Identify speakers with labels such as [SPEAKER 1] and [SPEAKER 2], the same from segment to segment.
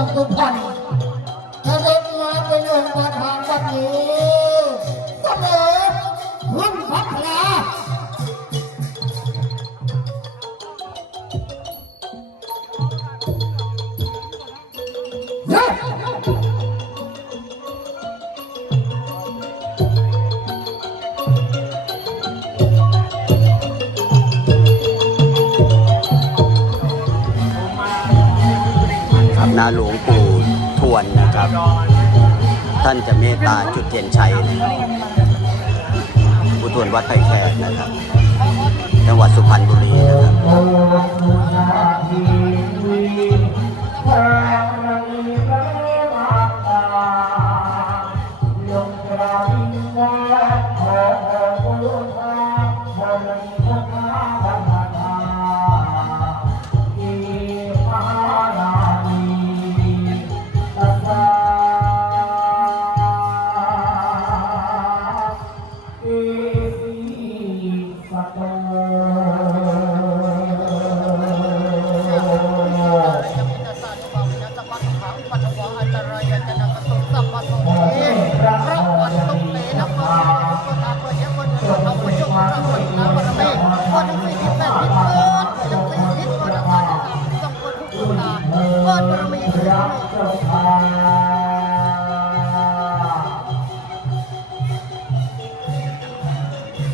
[SPEAKER 1] องสุพรร นาห
[SPEAKER 2] ลวงปู่ทวนนะครับ ท่านจะเมตตาจุดเทียนชัยนะครับปู่ทวนวัดไผ่แขกนะครับ จังหวัดสุพรรณบุรีนะครับ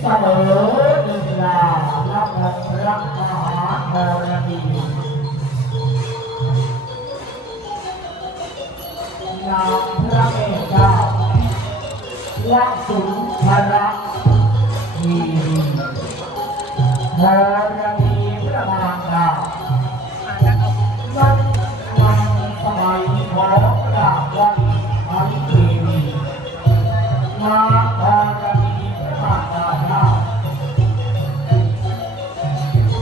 [SPEAKER 1] เสมอดินลาลักลักมหาโมรมี นามพระเมตตาและสุนทระมีโมรมีพระมารดาวัดวันสมัยของพระวัดอันเทวีนาพรมีพระมารดา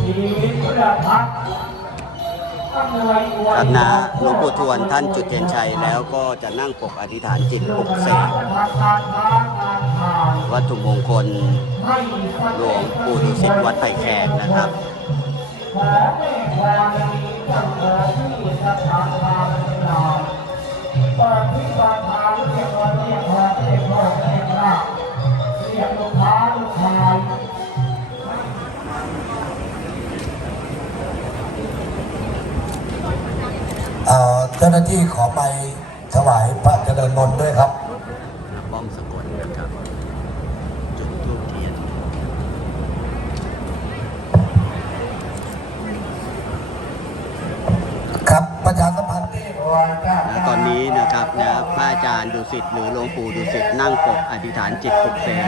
[SPEAKER 1] มีพระพัก ตร์อำนวยอวย
[SPEAKER 2] ครับนะหลวงปู่ทวนท่านจุดเทียนชัยแล้วก็จะนั่งปกอธิษฐานจิตปกเสกวัตถุมงคลหลวงปู่ดุสิตวัดไผ่แขกนะครับ
[SPEAKER 1] ขอแม่ความดีจงเกิดที่สถานทางเราที่บานทางเรียกว่าเรียกว่าเรียกว่าเรียกว่า เอ่
[SPEAKER 3] อเจ้าหน้าที่ขอไปถวายพระเจริญมนต์ด้วยครับ
[SPEAKER 2] ป้อมสกลนะครับ จุดทูบเทียน
[SPEAKER 3] ครับประชาสัมพันธ์นี่
[SPEAKER 2] นะตอนนี้นะครับนะพระอาจารย์ดุสิตหรือหลวงปู่ดุสิตนั่งปกอธิษฐานจิตปลุกเสก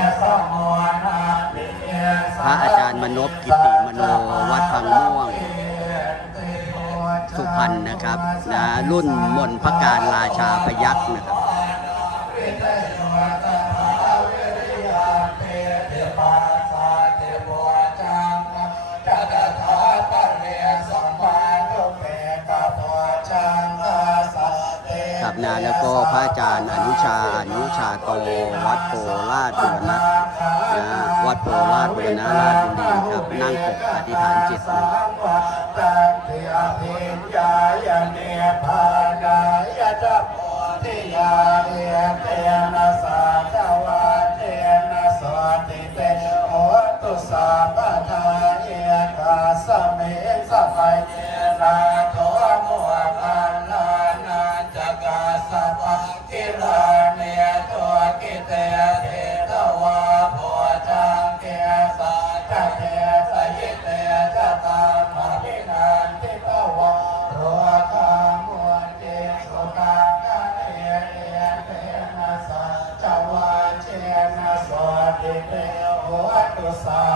[SPEAKER 2] พระอาจารย์มนพกิติมโนวัดพังม่วง สุพรรณนะครับนะรุ่นมนพระการราชาพยัคฆ์นะครับครับนะแล้วก็พระอาจารย์อนุชาอนุชาโตวัดโพราชบุรณะนะวัดโพราชบุรณะราชบุรีครับนั่งปกอธิษฐานจิตนะ
[SPEAKER 4] ตันติอภิญญายเนพานายะจะโพธิยาเรียเตนะสัจวะเตนะสติเตโหตุสัพพทาเอกาสเมสะไปเยนา หตุ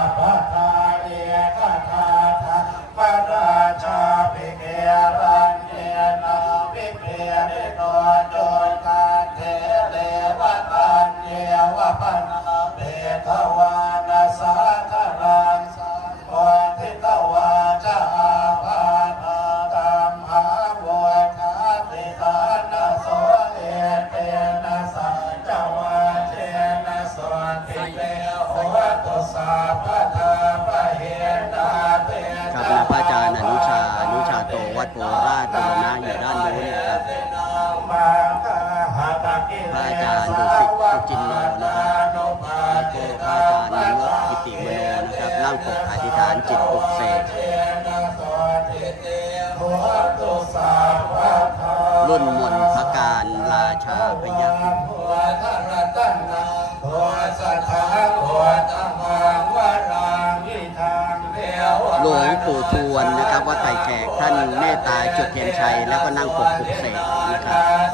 [SPEAKER 4] ท
[SPEAKER 5] วนนะ
[SPEAKER 2] ครับวัดไผ่แขกท่านเมตตาจุดเทียนชัย แล้วก็นั่งปกปลุกเสกนะครับ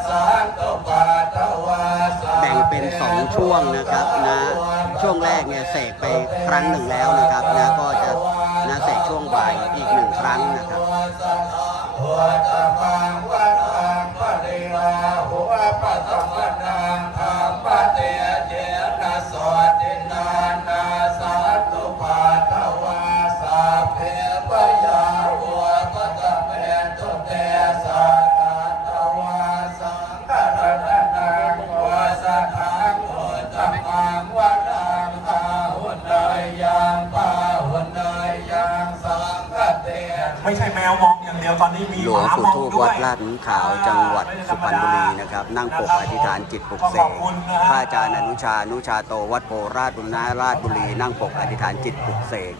[SPEAKER 2] แบ่งเป็นสองช่วงนะครับนะช่วงแรกเนี่ยเสกไปครั้งหนึ่งแล้วนะครับนะก็จะนะเสกช่วงบ่ายอีกหนึ่งครั้งนะครับ
[SPEAKER 5] หัวตะมังวัดอังปะเดวาหัวปัตตมนัง
[SPEAKER 6] ไม่ใช่แมวมองอย่างเดียวตอนนี้มี
[SPEAKER 2] หลวง
[SPEAKER 6] หมา
[SPEAKER 2] ปู่
[SPEAKER 6] มอง
[SPEAKER 2] ทูป
[SPEAKER 6] ด้ว
[SPEAKER 2] วั
[SPEAKER 6] ย
[SPEAKER 2] ดลาดหลุมขาวจังหวัดสุพรรณบุรีนะครับ นั่งปกอธิษฐานจิตปลุกเสกพระอาจารย์อนุชาอนุชาโตวัดโพราชบุรณาราชบุรี นั่งปกอธิษฐานจิตปลุกเสก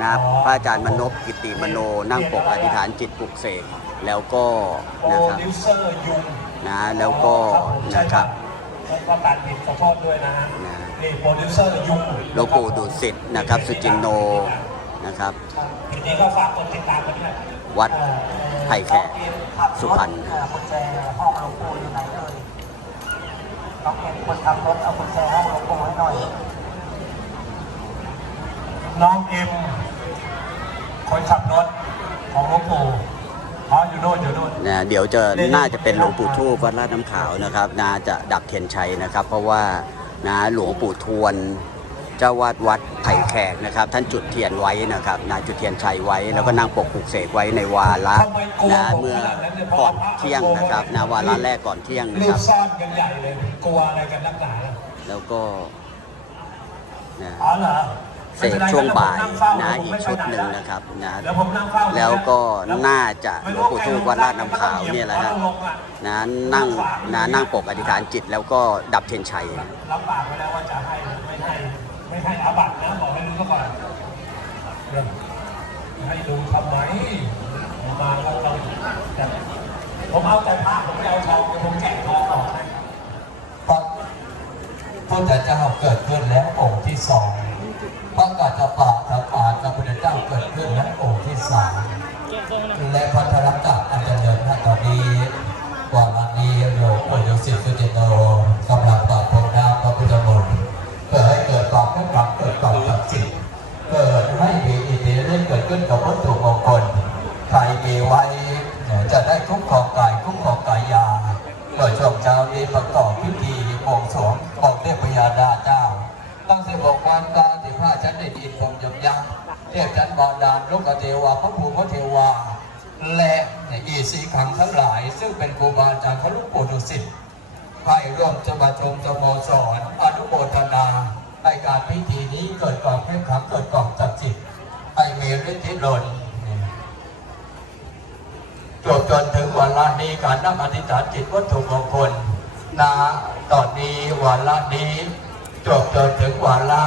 [SPEAKER 2] นะครับพระอาจารย์มนพกิติมโน นั่งปกอธิษฐานจิตปลุกเสกแล้วก็
[SPEAKER 6] โปร
[SPEAKER 2] นะครับ
[SPEAKER 6] ดิวเซอร์ยุง
[SPEAKER 2] นะแล้วก็นะครับ
[SPEAKER 6] ก็ตัดผิดขอโทษด้วยนะฮะ
[SPEAKER 2] นะ
[SPEAKER 6] นี่โปรดิวเซอร์ยุง
[SPEAKER 2] หลวงปู่ดุสิตนะครับสุจินโน นะครับ
[SPEAKER 6] ทีนี้ก็ฝากกดติดตามกันด้วย
[SPEAKER 2] วัดไผ่แขกสุพรรณ
[SPEAKER 7] กุญแจห้องหลวงปู่อยู่ไหนเอ่ยน้องเอ็มคนขับรถเอากุญแจห้องหลวงปู่ให้หน่อย
[SPEAKER 6] น้องเอ็มคนขับรถของหลวงปู่อ๋ออยู่โน่นอยู่โน่น
[SPEAKER 2] นะเดี๋ยวจะน่าจะเป็นหลวงปู่ทูปวัดลาดน้ำขาวนะครับนะจะดับเทียนชัยนะครับ เพราะว่านะหลวงปู่ทวนเจ้าวาดวัดไผ่แขกนะครับ ท่านจุดเทียนไว้นะครับนะจุดเทียนชัยไว้ แล้วก็นั่งปกปลุกเสกไว้ในวาระนะเมื่อก่อนเที่ยงนะครับนะวาระแรกก่อนเที่ยงนะ
[SPEAKER 6] ลู
[SPEAKER 2] ค
[SPEAKER 6] ก
[SPEAKER 2] รับ
[SPEAKER 6] ซ่อนกันใหญ่เลยกลัวอะไรกันนักหนาล่ะ
[SPEAKER 2] แล้วก็นะ
[SPEAKER 6] อ๋อเหรอ
[SPEAKER 2] เสกช่วงบ่ายนะอีกชุดหนึ่งนะครับนะ
[SPEAKER 6] เดี๋ยวผมนั่งเฝ้า
[SPEAKER 2] แล้วก็น่าจะหลวงปู่ทูปวัดลาดน้ำขาวเนี่ยแหละฮะนะนั่งนะนั่งปกอธิษฐานจิต แล้วก็ดับเทียนชัย
[SPEAKER 6] รับปากไว้แล้วว่าจะให้ไม่ ให้ไม่ให้อาบัตนะบอกให้รู้ซะก่อนเดี๋ยวให้ดูทำไมมาก็ต้องแต่ผมเอาแต่ผ้าผมไม่เอาทองผมแกะทองออกให้
[SPEAKER 5] พระพุทธเจ้าเกิดขึ้นแล้วองค์ที่สองพระกัจจปะสัมมาสัมพุทธเจ้าเกิดขึ้นแล้วองค์ที่สามและพระธรรมจักร ยาดาเจ้า ตั้งสิบหกวันกาสิบห้าชั้นในดินผมยมยักษ์เทพจันบาดาลลูกเทวาพระภูมิเทวา และอีสีขังทั้งหลาย ซึ่งเป็นครูบาอาจารย์พระลูกปู่ดุสิตให้ร่วมจะมาชมสโมสรอนุโมทนาในการพิธีนี้เกิดความเข้มขังเกิดความศักดิ์สิทธิ์ให้มีฤทธิลนจบจนถึงวันละนี้การนั่งอธิษฐานจิตวัตถุมงคล นะตอนนี้วาระนี้จบจนถึงวาระ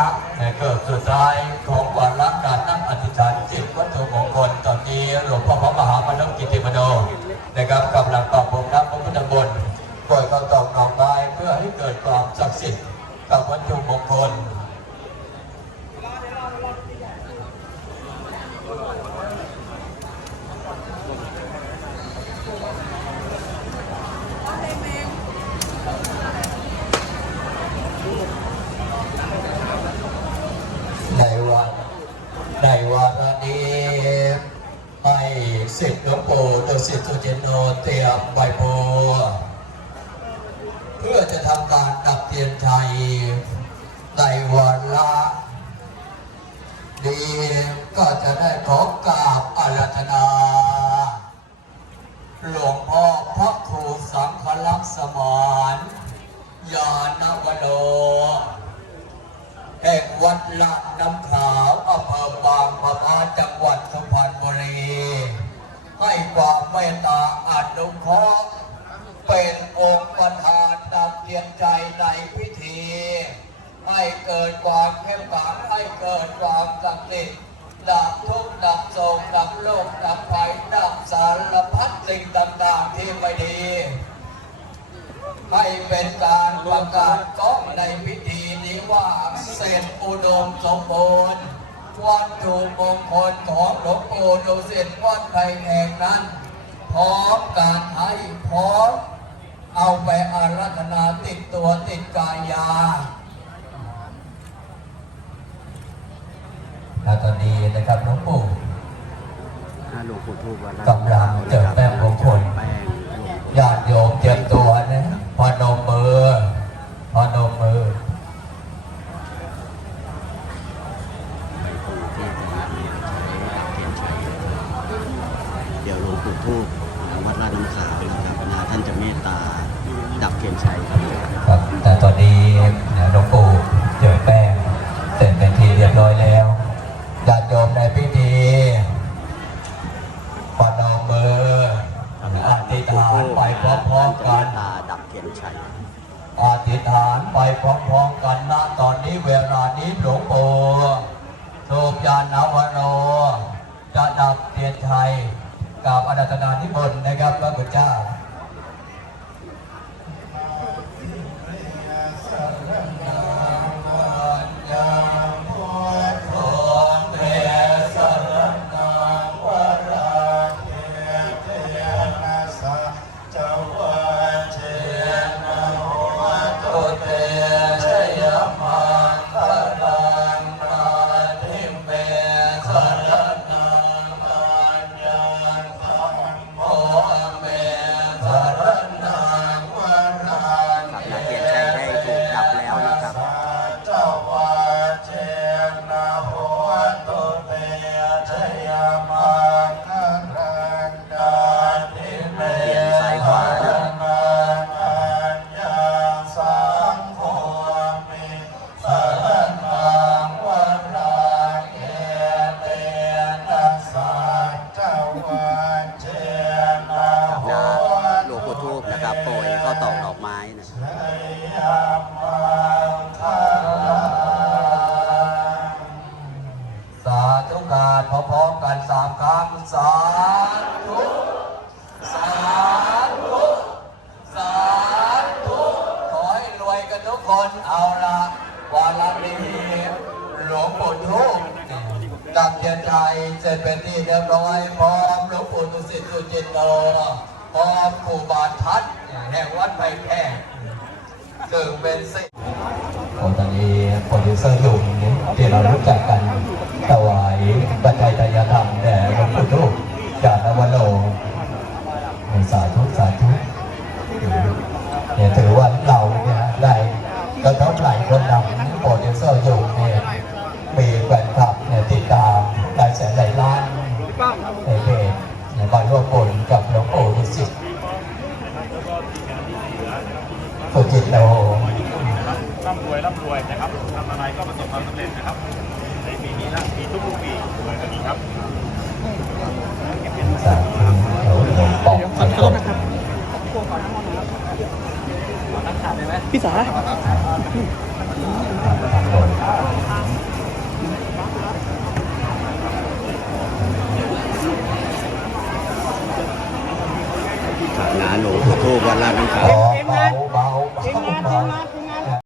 [SPEAKER 5] เกิดสุดท้ายของวาระการนั่งอธิษฐานจิตวัตถุมงคลตอนนี้หลวงพ่อพระมหามนกิติมโนนะครับกำลังปรับปรุงน้ำพระพุทธมนต์โดยกองตอกนองไม้เพื่อให้เกิดความศักดิ์สิทธิ์กับวัตถุมงคล ในวันในวันนี้ให้สิทธิ์หลวง ปู่ดุสิตสุจินโนเตรียมใบโพเพื่อจะทำการดับเทียนชัยในวันละดีก็จะได้ขอกราบอาราธนา เกิดความเข้มข็งให้เกิดความศักดิ์สิทธิ์ดับทุกข์ดับโศกดับโลกดับภัยดับสารพัดสิ่งต่างๆที่ไม่ดีให้เป็นการประกาศก้องในพิธีนี้ว่าเสร็จอุดมสมบูรณ์วัตถุมงคลของหลวงปู่ดูสิตวัดไผ่แห่งนั้น พร้อมการให้พร้อมเอาไปอารัธนาติดตัวติดกายา แล้วตอนนี้นะครับหลวงปู่
[SPEAKER 2] หน้าหลวงปู่ทูบวัดลาด
[SPEAKER 5] กำลังเจิมแป้งมงคล
[SPEAKER 2] แป้งหลวงปู่
[SPEAKER 5] ญาติโยมเตรียมตัวนะพนมมือพนมมือ
[SPEAKER 2] ไปตรงที่จะมีเทียนชัยเดี๋ยวหลวงปู่ทูบวัดลาดน้ำขาวนะครับนะท่านจะเมตตาดับเทียนชัยครับ
[SPEAKER 5] ครับแต่ตอนนี้นะหลวงปู่
[SPEAKER 2] ชัย
[SPEAKER 5] กับอนัตนานิมนต์นะครับพระพุทธเจ้า
[SPEAKER 4] ใจเที
[SPEAKER 2] ยน
[SPEAKER 5] ชัยเสร็จเป็นที่เรียบร้อยพร้อมหลวงปู่ตุสิตสุจินโตพร้อมปู่บาททัดแห่งวัดไผ่แพร่ถึงเป็นสิโอ้ตอนนี้โปรดิวเซอร์ลุงที่เรารู้จักกันถวายปัจจัยทายธรรม พี่ส